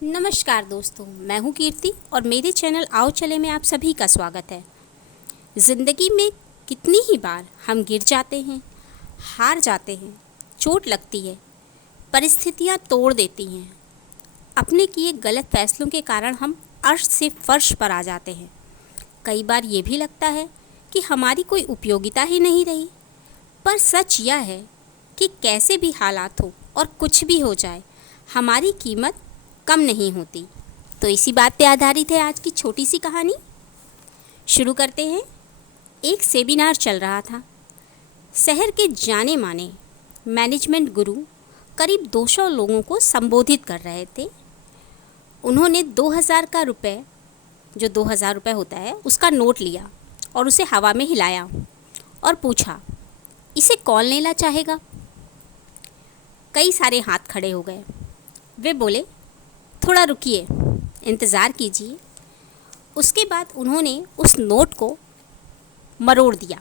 नमस्कार दोस्तों, मैं हूं कीर्ति और मेरे चैनल आओ चले में आप सभी का स्वागत है। ज़िंदगी में कितनी ही बार हम गिर जाते हैं, हार जाते हैं, चोट लगती है, परिस्थितियां तोड़ देती हैं। अपने किए गलत फैसलों के कारण हम अर्श से फर्श पर आ जाते हैं। कई बार ये भी लगता है कि हमारी कोई उपयोगिता ही नहीं रही। पर सच यह है कि कैसे भी हालात हो और कुछ भी हो जाए, हमारी कीमत कम नहीं होती। तो इसी बात पे आधारित है आज की छोटी सी कहानी। शुरू करते हैं। एक सेमिनार चल रहा था। शहर के जाने माने मैनेजमेंट गुरु करीब 200 लोगों को संबोधित कर रहे थे। उन्होंने 2000 का रुपये, जो 2000 रुपये होता है, उसका नोट लिया और उसे हवा में हिलाया और पूछा, इसे कौन लेना चाहेगा? कई सारे हाथ खड़े हो गए। वे बोले, थोड़ा रुकिए, इंतज़ार कीजिए। उसके बाद उन्होंने उस नोट को मरोड़ दिया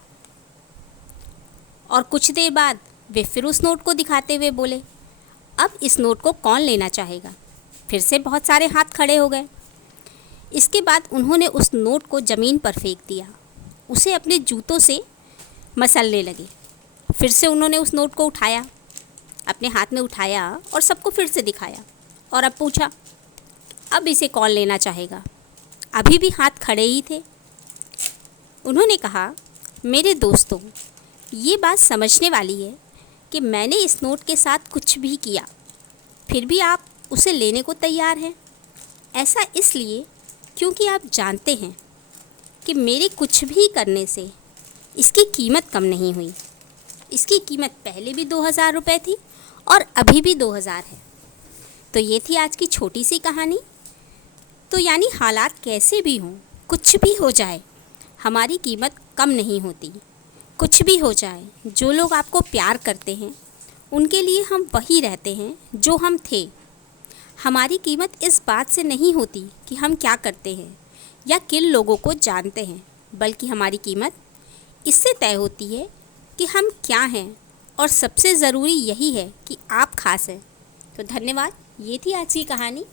और कुछ देर बाद वे फिर उस नोट को दिखाते हुए बोले, अब इस नोट को कौन लेना चाहेगा? फिर से बहुत सारे हाथ खड़े हो गए। इसके बाद उन्होंने उस नोट को ज़मीन पर फेंक दिया, उसे अपने जूतों से मसलने लगे। फिर से उन्होंने उस नोट को उठाया, अपने हाथ में उठाया और सबको फिर से दिखाया और अब पूछा, अब इसे कौन लेना चाहेगा? अभी भी हाथ खड़े ही थे। उन्होंने कहा, मेरे दोस्तों, ये बात समझने वाली है कि मैंने इस नोट के साथ कुछ भी किया, फिर भी आप उसे लेने को तैयार हैं। ऐसा इसलिए क्योंकि आप जानते हैं कि मेरे कुछ भी करने से इसकी कीमत कम नहीं हुई। इसकी कीमत पहले भी 2000 रुपये थी और अभी भी 2000 है। तो ये थी आज की छोटी सी कहानी। तो यानी हालात कैसे भी हों, कुछ भी हो जाए, हमारी कीमत कम नहीं होती। कुछ भी हो जाए, जो लोग आपको प्यार करते हैं उनके लिए हम वही रहते हैं जो हम थे। हमारी कीमत इस बात से नहीं होती कि हम क्या करते हैं या किन लोगों को जानते हैं, बल्कि हमारी कीमत इससे तय होती है कि हम क्या हैं। और सबसे ज़रूरी यही है कि आप खास हैं। तो धन्यवाद। ये थी आज की कहानी।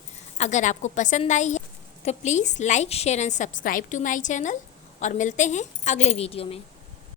अगर आपको पसंद आई है तो please like, share and subscribe to my channel और मिलते हैं अगले वीडियो में।